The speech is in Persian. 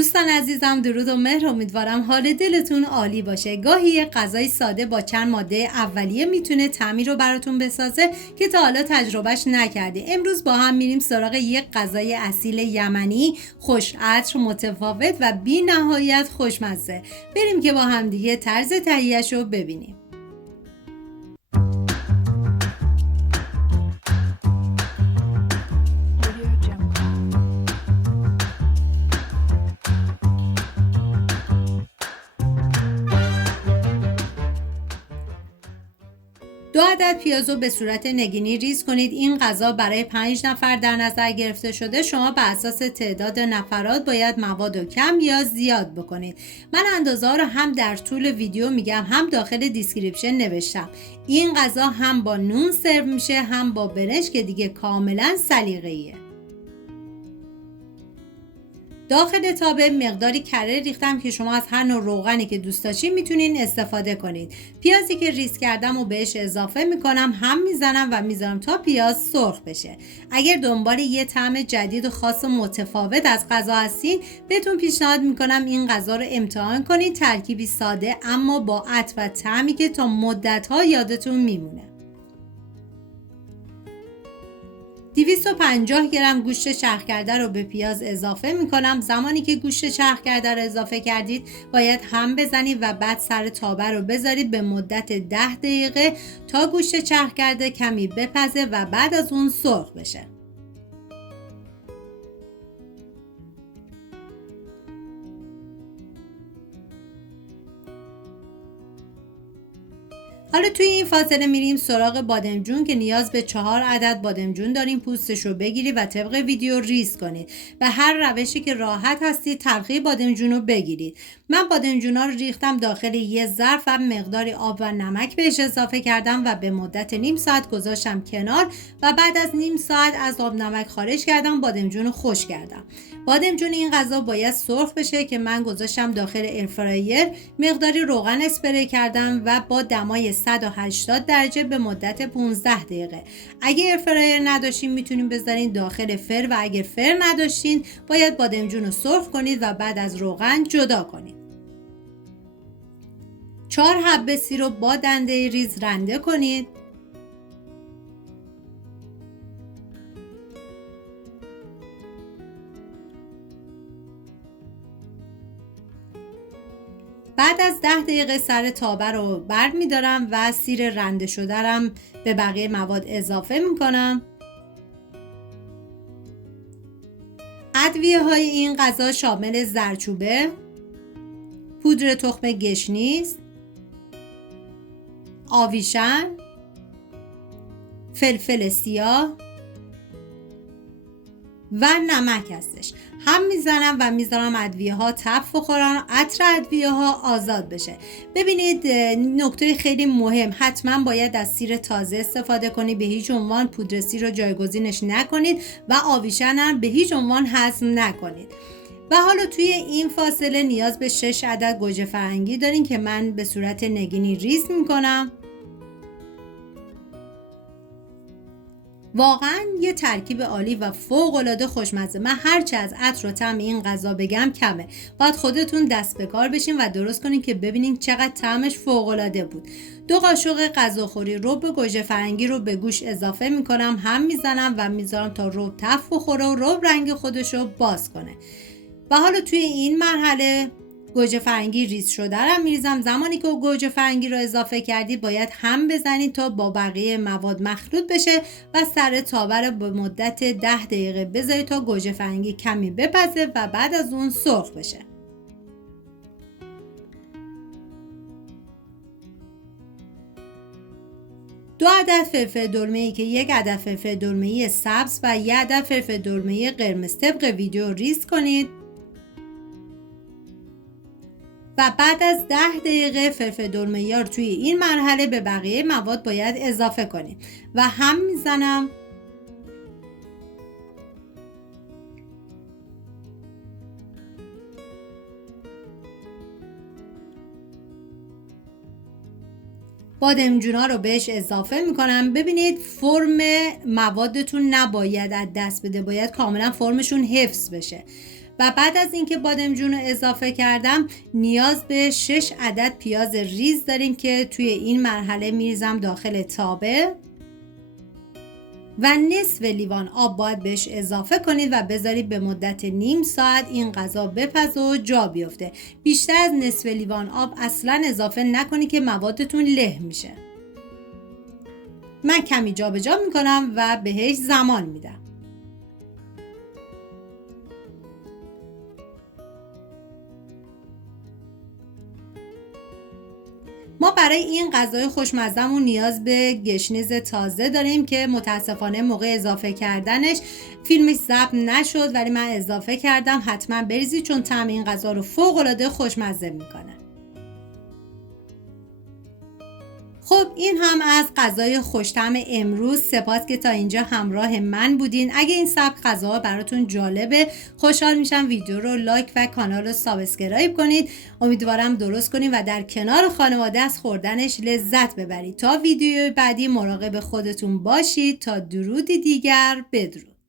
دوستان عزیزم، درود و مهر. امیدوارم حال دلتون عالی باشه. گاهی یک غذای ساده با چند ماده اولیه میتونه طعمی رو براتون بسازه که تا حالا تجربهش نکردی. امروز با هم میریم سراغ یک غذای اصیل یمنی، خوش عطر، متفاوت و بی نهایت خوشمزه. بریم که با هم دیگه طرز تهیه‌اش رو ببینیم. دو عدد پیاز رو به صورت نگینی ریز کنید. این غذا برای 5 نفر در نظر گرفته شده. شما به اساس تعداد نفرات باید مواد رو کم یا زیاد بکنید. من اندازه ها رو هم در طول ویدیو میگم، هم داخل دیسکریپشن نوشتم. این غذا هم با نون سرو میشه، هم با برنج که دیگه کاملا سلیقه‌ایه. داخل تابه مقداری کره ریختم که شما از هر نوع روغنی که دوست داشتین میتونین استفاده کنید. پیازی که ریز کردم و بهش اضافه میکنم، هم میزنم و میذارم تا پیاز سرخ بشه. اگر دنبال یه طعم جدید و خاص و متفاوت از غذا هستین، بهتون پیشنهاد میکنم این غذا رو امتحان کنید. ترکیبی ساده اما با عطر و طعمی که تا مدت‌ها یادتون میمونه. 250 گرم گوشت چرخ کرده رو به پیاز اضافه میکنم. زمانی که گوشت چرخ کرده رو اضافه کردید باید هم بزنید و بعد سر تابه رو بذارید به مدت 10 دقیقه تا گوشت چرخ کرده کمی بپزه و بعد از اون سرخ بشه. حالا توی این فاصله میریم سراغ بادمجون که نیاز به 4 عدد بادمجون داریم. پوستش رو بگیرید و طبق ویدیو ریز کنید. به هر روشی که راحت هستید تلخی بادمجون رو بگیرید. من بادمجونا رو ریختم داخل یه ظرف و مقداری آب و نمک بهش اضافه کردم و به مدت نیم ساعت گذاشتم کنار و بعد از نیم ساعت از آب نمک خارج کردم. بادمجون رو خشک کردم. بادمجون این غذا باید سرخ بشه که من گذاشتم داخل ایرفرایر. مقداری روغن اسپری کردم و با دمای 180 درجه به مدت 15 دقیقه. اگه ایرفرایر نداشتین میتونین بذارین داخل فر و اگه فر نداشتین باید بادمجون رو سرخ کنید و بعد از روغن جدا کنید. 4 حبه سیر رو با دنده ریز رنده کنید. بعد از 10 دقیقه سر تابه رو بر میدارم و سیر رنده شده رم به بقیه مواد اضافه میکنم. ادویه های این غذا شامل زردچوبه، پودر تخم گشنیز، آویشن، فلفل سیاه و نمک هستش. هم میزنم و میذارم ادویه ها تف بخورن، عطر ادویه ها آزاد بشه. ببینید نکته خیلی مهم، حتما باید از سیر تازه استفاده کنید. به هیچ عنوان پودر سیر رو جایگزینش نکنید و آویشن هم به هیچ عنوان هضم نکنید. و حالا توی این فاصله نیاز به 6 عدد گوجه فرنگی دارین که من به صورت نگینی ریز میکنم. واقعا یه ترکیب عالی و فوق‌العاده خوشمزه. من هرچی از عطر و طعم این غذا بگم کمه. باید خودتون دست به کار بشین و درست کنین که ببینین چقدر طعمش فوق‌العاده بود. 2 قاشق غذاخوری رب گوجه فرنگی رو به گوشت اضافه میکنم، هم میزنم و میذارم تا رب تف بخوره و رب رنگ خودش رو باز کنه. و حالا توی این مرحله گوجه فرنگی ریز شده رو میریزم. زمانی که گوجه فرنگی رو اضافه کردید باید هم بزنید تا با بقیه مواد مخلوط بشه و سر تابه رو به مدت 10 دقیقه بذارید تا گوجه فرنگی کمی بپزه و بعد از اون سرخ بشه. دو عدد فلفل دلمه‌ای که 1 عدد فلفل دلمه‌ای سبز و 1 عدد فلفل دلمه‌ای قرمز طبق ویدیو ریز کنید. و بعد از 10 دقیقه فلفل دلمه‌ای رو توی این مرحله به بقیه مواد باید اضافه کنید و هم میزنم. بادمجونا رو بهش اضافه میکنم. ببینید فرم موادتون نباید از دست بده، باید کاملا فرمشون حفظ بشه. و بعد از اینکه بادمجون رو اضافه کردم نیاز به 6 عدد پیاز ریز داریم که توی این مرحله میریزم داخل تابه و نصف لیوان آب باید بهش اضافه کنید و بذارید به مدت نیم ساعت این غذا بپزه و جا بیفته. بیشتر از نصف لیوان آب اصلا اضافه نکنید که موادتون له میشه. من کمی جابجا میکنم و بهش زمان میدم. ما برای این غذای خوشمزه‌مون نیاز به گشنیز تازه داریم که متاسفانه موقع اضافه کردنش فیلمش ضبط نشد، ولی من اضافه کردم. حتما بریزید چون طعم این غذا رو فوق‌العاده خوشمزه میکنه. خب این هم از غذای خوش‌طعم امروز. سپاس که تا اینجا همراه من بودین. اگه این سبک غذاها براتون جالبه خوشحال میشم ویدیو رو لایک و کانال رو سابسکرایب کنید. امیدوارم درست کنید و در کنار خانواده از خوردنش لذت ببرید. تا ویدیو بعدی مراقب خودتون باشید. تا درودی دیگر، بدرود.